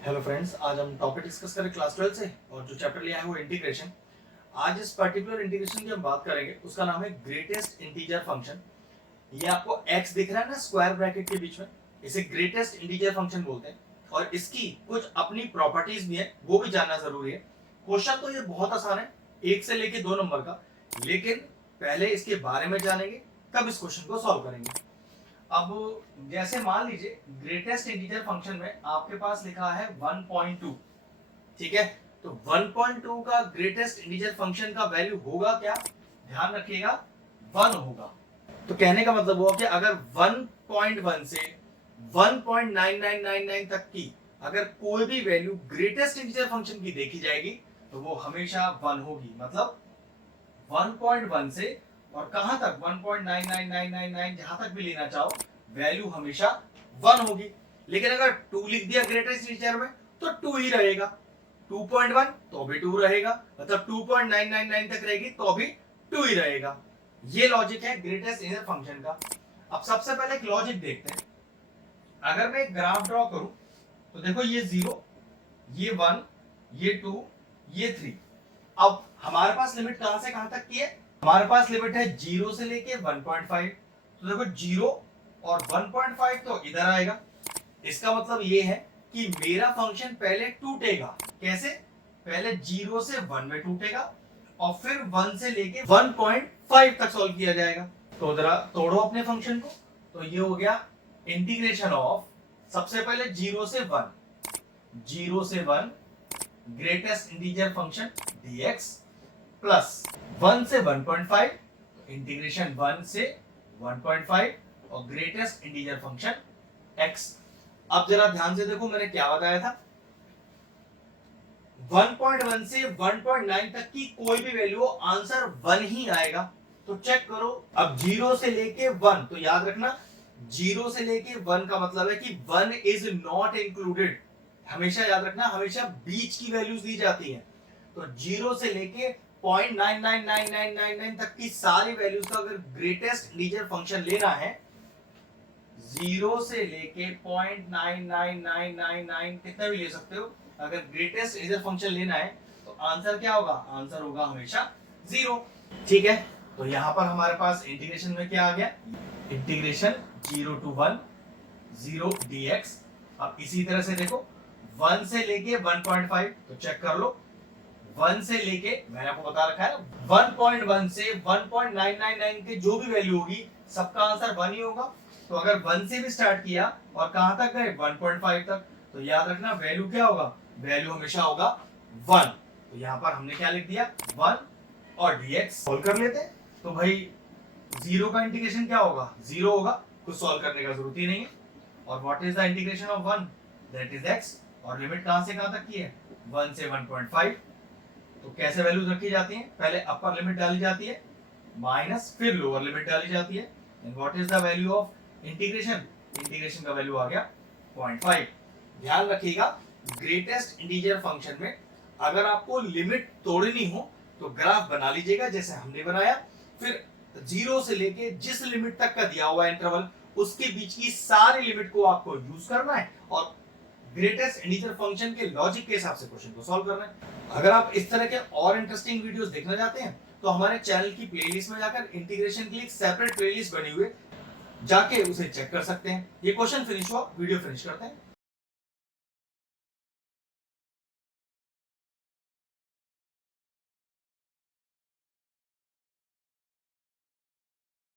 Hello friends, आज हम topic discuss करें क्लास 12 से और जो चैप्टर लिया है वो इंटीग्रेशन। आज इस पर्टिकुलर इंटीग्रेशन की हम बात करेंगे, उसका नाम है ग्रेटेस्ट इंटीजर फंक्शन। ये आपको x दिख रहा है ना स्क्वायर ब्रैकेट के बीच में, इसे ग्रेटेस्ट इंटीजर फंक्शन बोलते हैं और इसकी कुछ अपनी प्रॉपर्टीज भी है, वो भी जानना जरूरी है। क्वेश्चन तो ये बहुत आसान है, 1 से लेके 2 नंबर का, लेकिन पहले इसके बारे में जानेंगे तब इस क्वेश्चन को सॉल्व करेंगे। अब जैसे मान लीजिए ग्रेटेस्ट इंटीजर फंक्शन में आपके पास लिखा है 1.2, ठीक है। तो 1.2 का ग्रेटेस्ट इंटीजर फंक्शन का वैल्यू होगा क्या? ध्यान रखिएगा, 1 होगा। तो कहने का मतलब हुआ कि अगर 1.1 से 1.9999 तक की अगर कोई भी वैल्यू ग्रेटेस्ट इंटीजर फंक्शन की देखी जाएगी तो वो हमेशा 1 होगी। मतलब 1.1 से और कहां तक 1.99999 जहां तक भी लेना चाहो, वैल्यू हमेशा 1 होगी। लेकिन अगर 2 लिख दिया ग्रेटेस्ट इंटीजर में तो 2 ही रहेगा, 2.1 तो भी 2 रहेगा, मतलब 2.999 तक रहेगी तो भी 2 ही रहेगा। ये लॉजिक है ग्रेटेस्ट इंटीजर फंक्शन का। अब सबसे पहले एक लॉजिक देखते हैं। अगर मैं एक ग्राफ ड्रॉ करूं तो देखो ये 0, ये 1, ये 2, ये 3। अब हमारे पास लिमिट कहां से कहां तक की है? हमारे पास लिमिट है 0 से लेके 1.5। तो देखो 0 और 1.5 तो इधर आएगा। इसका मतलब ये है कि मेरा फंक्शन पहले टूटेगा। कैसे? पहले 0 से 1 में टूटेगा और फिर 1 से लेके 1.5 तक सॉल्व किया जाएगा। तो जरा तोड़ो अपने फंक्शन को। तो ये हो गया इंटीग्रेशन ऑफ, सबसे पहले 0 से 1, 0 से 1 greatest integer function dx plus 1 से 1.5, इंटीग्रेशन 1 से 1.5 और ग्रेटेस्ट इंटीजर फंक्शन x। अब जरा ध्यान से देखो मैंने क्या बताया था, 1.1 से 1.9 तक की कोई भी वैल्यू आंसर 1 ही आएगा। तो चेक करो, अब 0 से लेके 1, तो याद रखना 0 से लेके 1 का मतलब है कि 1 इज नॉट इंक्लूडेड। हमेशा याद रखना, हमेशा बीच की वैल्यूज दी जाती है। तो 0 से लेके 0.999999 तक की सारी वैल्यूज का अगर ग्रेटेस्ट इंटीजर फंक्शन लेना है, 0 से लेके 0.99999 कितना भी ले सकते हो, अगर ग्रेटेस्ट इंटीजर फंक्शन लेना है तो आंसर क्या होगा? आंसर होगा हमेशा 0। ठीक है, तो यहां पर हमारे पास इंटीग्रेशन में क्या आ गया? Integration 0 to 1 0 dx। अब इसी तरह से देखो 1 से लेके 1.5, तो चेक कर लो 1 से लेके, मैंने आपको बता रखा है 1.1 से 1.999 के जो भी वैल्यू होगी सबका आंसर 1 ही होगा। तो अगर 1 से भी स्टार्ट किया और कहां तक गए 1.5 तक, तो याद रखना वैल्यू क्या होगा? वैल्यू हमेशा होगा 1। तो यहां पर हमने क्या लिख दिया? 1 और dx सॉल्व कर लेते हैं। तो भाई 0 का इंटीग्रेशन क्या होगा? 0 होगा, कुछ सॉल्व करने का जरूरत ही नहीं है। और what is the integration of 1? That is x। और लिमिट कहां से कहां तक की है? 1 से 1.5। तो कैसे वैल्यूज रखी जाती हैं? पहले अपर लिमिट डाली जाती है माइनस, फिर लोअर लिमिट डाली जाती है। And what is the value of integration? Integration का वैल्यू आ गया 0.5। ध्यान रखिएगा, ग्रेटेस्ट इंटीजर फंक्शन में अगर आपको लिमिट तोड़नी हो तो ग्राफ बना लीजिएगा जैसे हमने बनाया, फिर 0 से लेके जिस लिमिट तक का दिया हुआ इंटरवल उसके बीच की सारी लिमिट को आपको यूज करना है और ग्रेटेस्ट इंटीजर फंक्शन के लॉजिक के हिसाब से क्वेश्चन को सॉल्व करना है। अगर आप इस तरह के और इंटरेस्टिंग वीडियोस देखना चाहते हैं तो हमारे चैनल की प्लेलिस्ट में जाकर इंटीग्रेशन के लिए एक सेपरेट प्लेलिस्ट बनी हुई है, जाके उसे चेक कर सकते हैं। ये क्वेश्चन फिनिश हुआ, वीडियो फिनिश करते हैं।